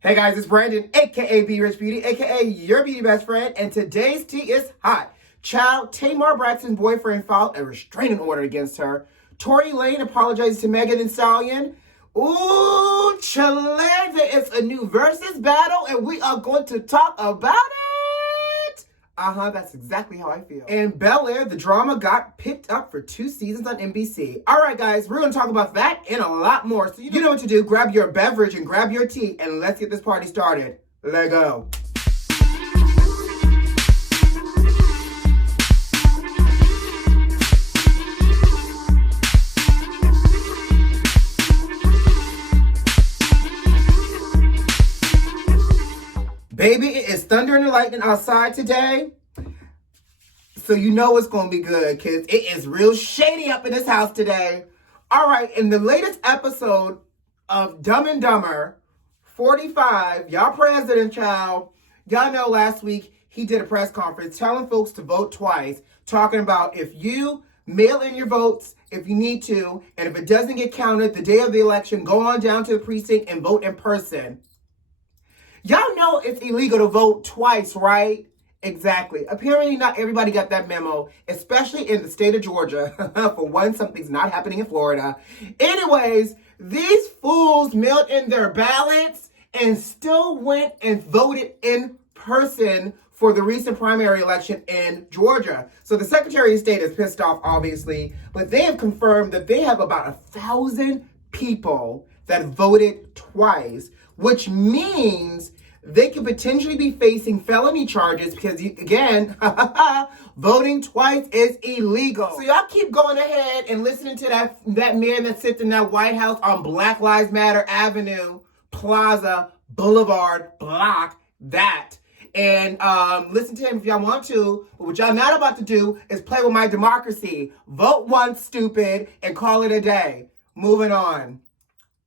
Hey guys, it's Brandon, aka B.Rich Beauty, aka your beauty best friend, and today's tea is hot. Child, Tamar Braxton's boyfriend filed a restraining order against her. Tory Lane apologized to Megan Thee Stallion. Ooh, Chile, there is a new Verzuz battle, and we are going to talk about it. That's exactly how I feel. And BEL-AIR, the drama got picked up for 2 seasons on NBC. All right, guys, we're going to talk about that and a lot more. So you know what to do. Grab your beverage and grab your tea, and let's get this party started. Let's go. Baby, it is thunder and lightning outside today. So you know it's going to be good, kids. It is real shady up in this house today. All right, in the latest episode of Dumb and Dumber 45, y'all president child, y'all know last week he did a press conference telling folks to vote twice, talking about if you mail in your votes, if you need to, and if it doesn't get counted the day of the election, go on down to the precinct and vote in person. Y'all know it's illegal to vote twice, right? Exactly. Apparently not everybody got that memo, especially in the state of Georgia. For one, something's not happening in Florida. Anyways, these fools mailed in their ballots and still went and voted in person for the recent primary election in Georgia. So the Secretary of State is pissed off, obviously, but they have confirmed that they have about 1,000 people that voted twice, which means they could potentially be facing felony charges because, again, voting twice is illegal. So y'all keep going ahead and listening to that man that sits in that White House on Black Lives Matter Avenue, Plaza, Boulevard, Block, that. And listen to him if y'all want to. But what y'all not about to do is play with my democracy. Vote once, stupid, and call it a day. Moving on.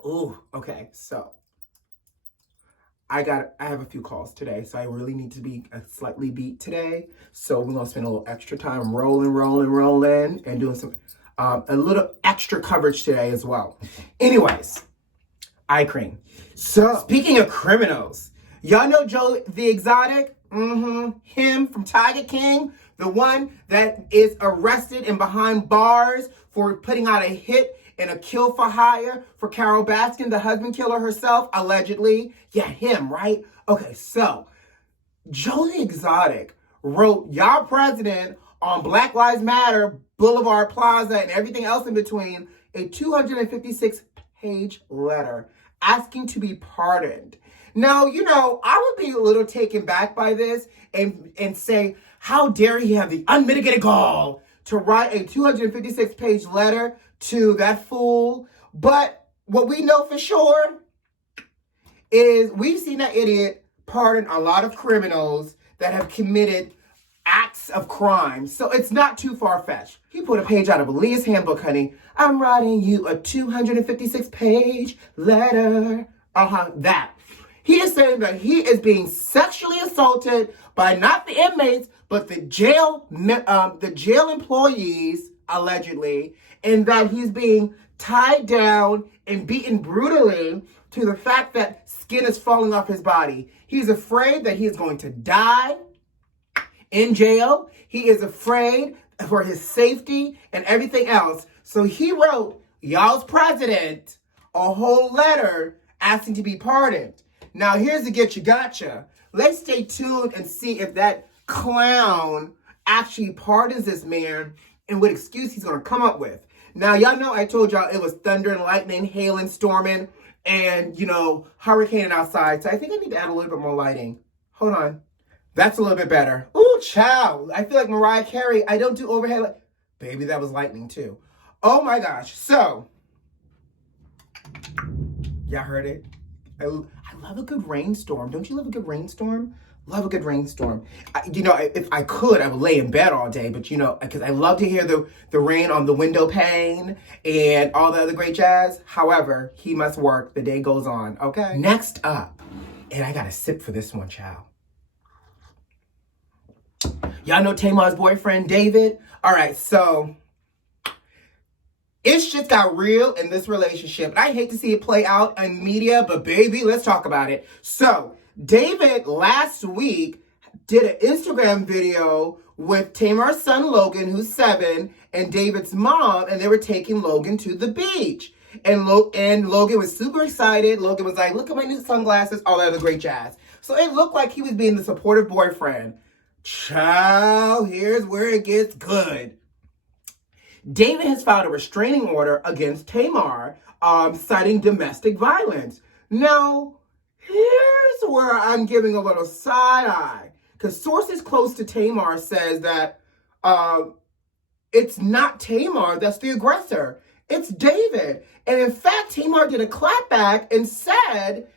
Ooh, okay, so I have a few calls today, so I really need to be slightly beat today. So we're gonna spend a little extra time rolling, and doing some a little extra coverage today as well. Anyways, eye cream. So speaking of criminals, y'all know Joe the Exotic? Him from Tiger King, the one that is arrested and behind bars for putting out a hit and a kill for hire for Carol Baskin, the husband killer herself, allegedly. Yeah, him, right? Okay, so Joe the Exotic wrote y'all president on Black Lives Matter, Boulevard Plaza, and everything else in between, a 256-page letter asking to be pardoned. Now, you know, I would be a little taken back by this and say, how dare he have the unmitigated gall to write a 256-page letter to that fool. But what we know for sure is we've seen that idiot pardon a lot of criminals that have committed acts of crime. So it's not too far-fetched. He put a page out of Aaliyah's handbook, honey. I'm writing you a 256-page letter. That. He is saying that he is being sexually assaulted by not the inmates, but the jail employees, allegedly, and that he's being tied down and beaten brutally to the fact that skin is falling off his body. He's afraid that he is going to die in jail. He is afraid for his safety and everything else. So he wrote y'all's president a whole letter asking to be pardoned. Now here's the get you gotcha. Let's stay tuned and see if that clown actually pardons this man and what excuse he's going to come up with. Now, y'all know I told y'all it was thunder and lightning, hail and storming, and, you know, hurricaning outside. So I think I need to add a little bit more lighting. Hold on. That's a little bit better. Ooh, child. I feel like Mariah Carey. I don't do overhead. Baby, that was lightning too. Oh my gosh. So, y'all heard it? I love a good rainstorm. Don't you love a good rainstorm? Love a good rainstorm. You know, if I could, I would lay in bed all day. But, you know, because I love to hear the rain on the window pane and all the other great jazz. However, he must work. The day goes on. Okay? Next up, and I got a sip for this one, child. Y'all know Tamar's boyfriend, David? All right, so It's just got real in this relationship. And I hate to see it play out in media, but baby, let's talk about it. So, David last week did an Instagram video with Tamar's son Logan, who's 7, and David's mom, and they were taking Logan to the beach. And Logan was super excited. Logan was like, look at my new sunglasses, all that other great jazz. So it looked like he was being the supportive boyfriend. Child, here's where it gets good. David has filed a restraining order against Tamar, citing domestic violence. Now, here's where I'm giving a little side eye, because sources close to Tamar says that it's not Tamar that's the aggressor. It's David. And in fact, Tamar did a clapback and said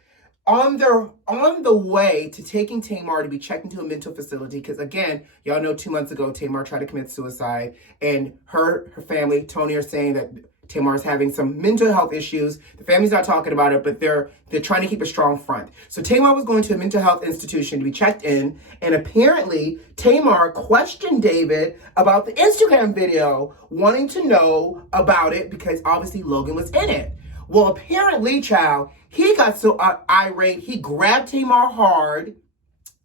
on the way to taking Tamar to be checked into a mental facility, because again, y'all know 2 months ago, Tamar tried to commit suicide, and her family, Tony, are saying that Tamar's having some mental health issues. The family's not talking about it, but they're trying to keep a strong front. So Tamar was going to a mental health institution to be checked in, and apparently Tamar questioned David about the Instagram video, wanting to know about it because obviously Logan was in it. Well, apparently, child, he got so irate, he grabbed Tamar hard.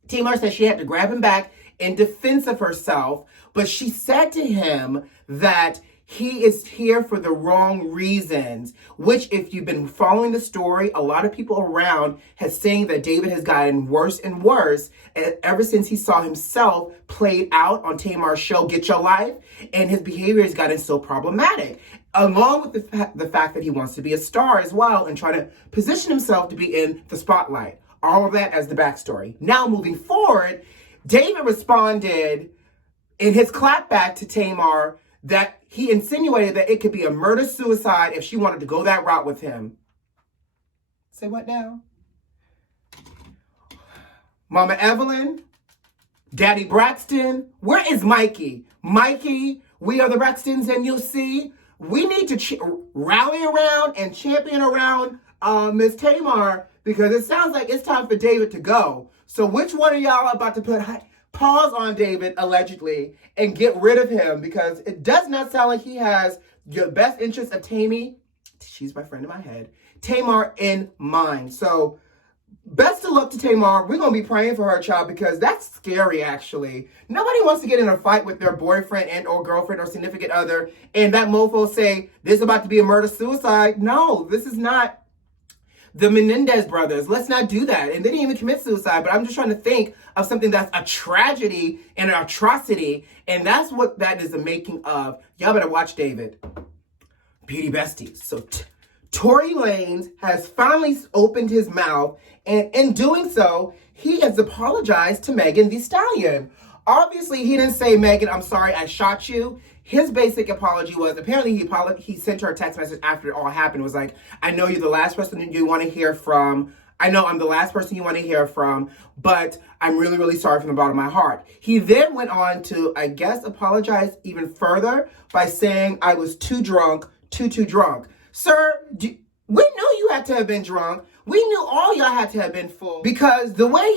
Tamar said she had to grab him back in defense of herself, but she said to him that he is here for the wrong reasons, which if you've been following the story, a lot of people around has saying that David has gotten worse and worse ever since he saw himself played out on Tamar's show, Get Your Life, and his behavior has gotten so problematic, along with the fact that he wants to be a star as well and trying to position himself to be in the spotlight. All of that as the backstory. Now, moving forward, David responded in his clapback to Tamar that he insinuated that it could be a murder-suicide if she wanted to go that route with him. Say what now? Mama Evelyn, Daddy Braxton, where is Mikey? Mikey, we are the Braxtons, and you'll see. We need to rally around and champion around Miss Tamar, because it sounds like it's time for David to go. So which one of y'all are about to put pause on David, allegedly, and get rid of him? Because it does not sound like he has the best interest of Tammy, she's my friend in my head, Tamar in mind. So best of luck to Tamar. We're going to be praying for her, child, because that's scary, actually. Nobody wants to get in a fight with their boyfriend and or girlfriend or significant other, and that mofo say, this is about to be a murder-suicide. No, this is not the Menendez brothers. Let's not do that. And they didn't even commit suicide, but I'm just trying to think of something that's a tragedy and an atrocity, and that's what that is the making of. Y'all better watch David. Beauty besties. So Tory Lanez has finally opened his mouth, and in doing so, he has apologized to Megan Thee Stallion. Obviously, he didn't say, Megan, I'm sorry, I shot you. His basic apology was, apparently he sent her a text message after it all happened. It was like, I know you're the last person you want to hear from. I know I'm the last person you want to hear from, but I'm really, really sorry from the bottom of my heart. He then went on to, I guess, apologize even further by saying, I was too drunk, too drunk. Sir, we knew you had to have been drunk. We knew all y'all had to have been full, because the way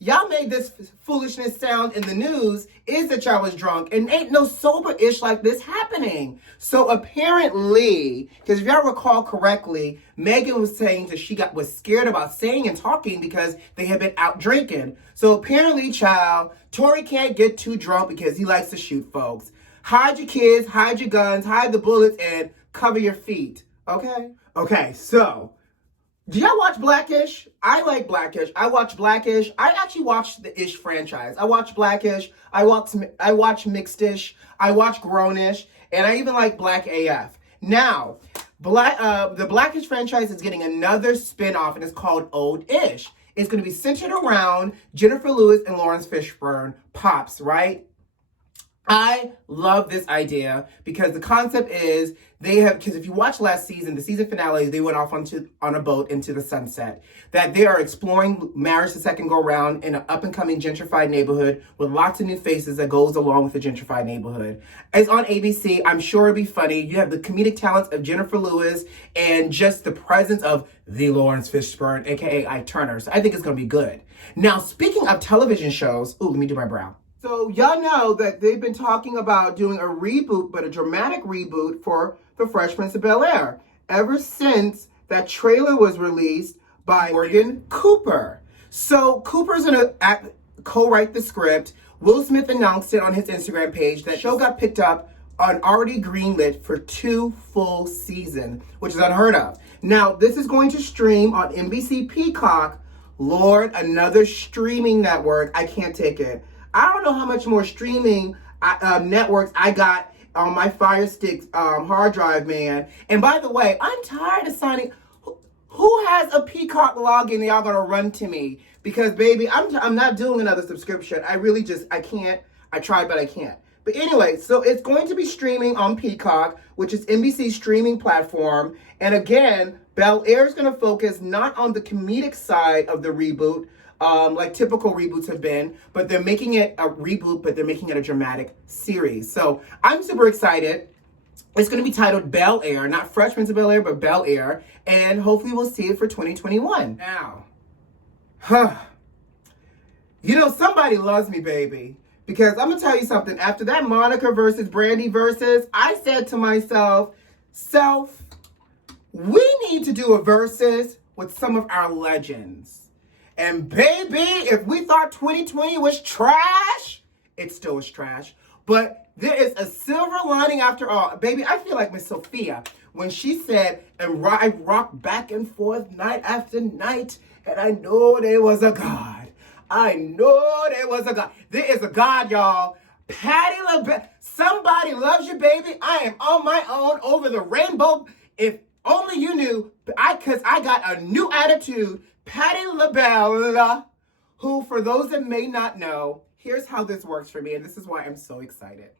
y'all made this foolishness sound in the news is that y'all was drunk, and ain't no sober-ish like this happening. So apparently, because if y'all recall correctly, Megan was saying that she was scared about saying and talking because they had been out drinking. So apparently, child, Tory can't get too drunk because he likes to shoot folks. Hide your kids, hide your guns, hide the bullets, and cover your feet. Okay? Okay, so do y'all watch Blackish? I like Blackish. I watch Blackish. I actually watch the Ish franchise. I watch Blackish. I watch Mixedish. I watch Grownish. And I even like Black AF. Now, the Blackish franchise is getting another spin-off, and it's called Old Ish. It's going to be centered around Jennifer Lewis and Lawrence Fishburne, Pops, right? I love this idea because the concept is because if you watch last season, the season finale, they went off on a boat into the sunset. That they are exploring marriage the second go round in an up-and-coming gentrified neighborhood with lots of new faces that goes along with the gentrified neighborhood. It's on ABC. I'm sure it'll be funny. You have the comedic talents of Jennifer Lewis and just the presence of the Lawrence Fishburne, aka Ike Turner. So I think it's going to be good. Now, speaking of television shows, let me do my brow. So y'all know that they've been talking about doing a reboot, but a dramatic reboot for The Fresh Prince of Bel-Air ever since that trailer was released by Morgan Cooper. So Cooper's gonna co-write the script. Will Smith announced it on his Instagram page that the show got picked up on already greenlit for 2 full seasons, which is unheard of. Now, this is going to stream on NBC Peacock. Lord, another streaming network. I can't take it. I don't know how much more streaming networks I got on my Fire Stick hard drive, man. And by the way, I'm tired of signing. Who has a Peacock login that y'all gonna run to me? Because baby, I'm not doing another subscription. I can't. I tried, but I can't. But anyway, so it's going to be streaming on Peacock, which is NBC's streaming platform. And again, Bel-Air is going to focus not on the comedic side of the reboot, like typical reboots have been, but they're making it a reboot, but they're making it a dramatic series. So I'm super excited. It's going to be titled Bel-Air, not Fresh Prince of Bel-Air, but Bel-Air. And hopefully we'll see it for 2021. Now, you know, somebody loves me, baby. Because I'm going to tell you something. After that Monica versus Brandy versus, I said to myself, we need to do a versus with some of our legends. And baby, if we thought 2020 was trash, it still is trash. But there is a silver lining after all. Baby, I feel like Miss Sophia when she said, and I rocked back and forth night after night, and I know there was a God. I know there was a God. There is a God, y'all. Patti LaBelle. Somebody loves you, baby. I am on my own over the rainbow. If only you knew, because I got a new attitude. Patti LaBelle, who, for those that may not know, here's how this works for me, and this is why I'm so excited.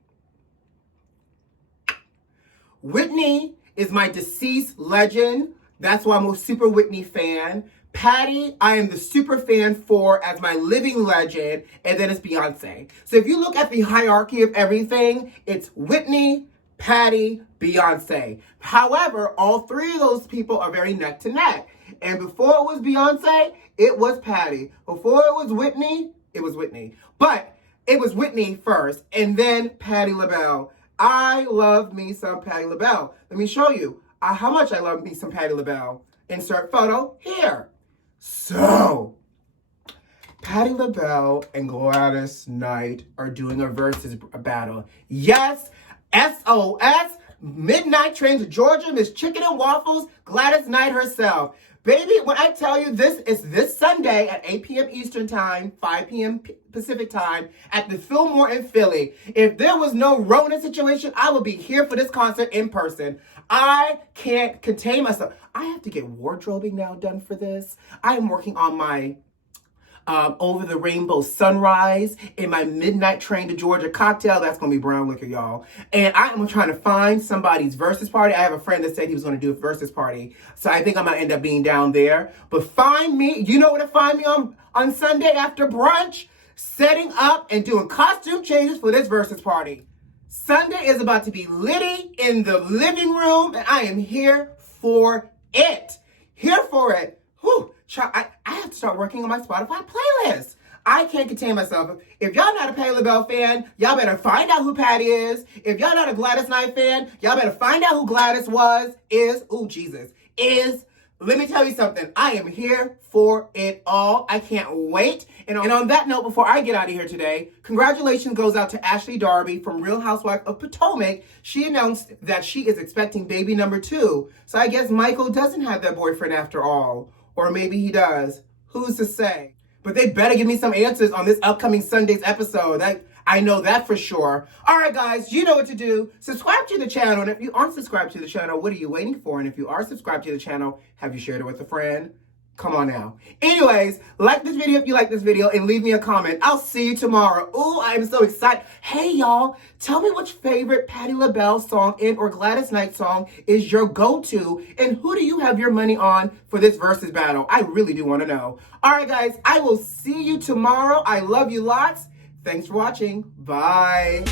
Whitney is my deceased legend. That's why I'm a super Whitney fan. Patti, I am the super fan for as my living legend, and then it's Beyonce. So if you look at the hierarchy of everything, it's Whitney, Patti, Beyonce. However, all three of those people are very neck to neck. And before it was Beyonce, it was Patti. Before it was Whitney, it was Whitney. But it was Whitney first, and then Patti LaBelle. I love me some Patti LaBelle. Let me show you how much I love me some Patti LaBelle. Insert photo here. So, Patti LaBelle and Gladys Knight are doing a versus battle. Yes, SOS, Midnight Train to Georgia, Miss Chicken and Waffles, Gladys Knight herself. Baby, when I tell you this is this Sunday at 8 p.m. Eastern Time, 5 p.m. Pacific Time at the Fillmore in Philly. If there was no Rona situation, I would be here for this concert in person. I can't contain myself. I have to get wardrobing now done for this. I am working on my Over the Rainbow Sunrise in my Midnight Train to Georgia cocktail. That's going to be brown liquor, y'all. And I am trying to find somebody's versus party. I have a friend that said he was going to do a versus party. So I think I might end up being down there. But find me. You know where to find me on Sunday after brunch? Setting up and doing costume changes for this versus party. Sunday is about to be litty in the living room, and I am here for it. Here for it. Whew. I have to start working on my Spotify playlist. I can't contain myself. If y'all not a Patti LaBelle fan, y'all better find out who Patti is. If y'all not a Gladys Knight fan, y'all better find out who Gladys is. Let me tell you something. I am here for it all. I can't wait. And on that note, before I get out of here today, congratulations goes out to Ashley Darby from Real Housewives of Potomac. She announced that she is expecting baby number 2. So I guess Michael doesn't have that boyfriend after all. Or maybe he does. Who's to say? But they better give me some answers on this upcoming Sunday's episode. I know that for sure. All right, guys, you know what to do. Subscribe to the channel. And if you aren't subscribed to the channel, what are you waiting for? And if you are subscribed to the channel, have you shared it with a friend? Come on now. Anyways, like this video if you like this video and leave me a comment. I'll see you tomorrow. Ooh, I am so excited. Hey, y'all, tell me which favorite Patti LaBelle song or Gladys Knight song is your go-to, and who do you have your money on for this versus battle? I really do want to know. All right, guys, I will see you tomorrow. I love you lots. Thanks for watching. Bye.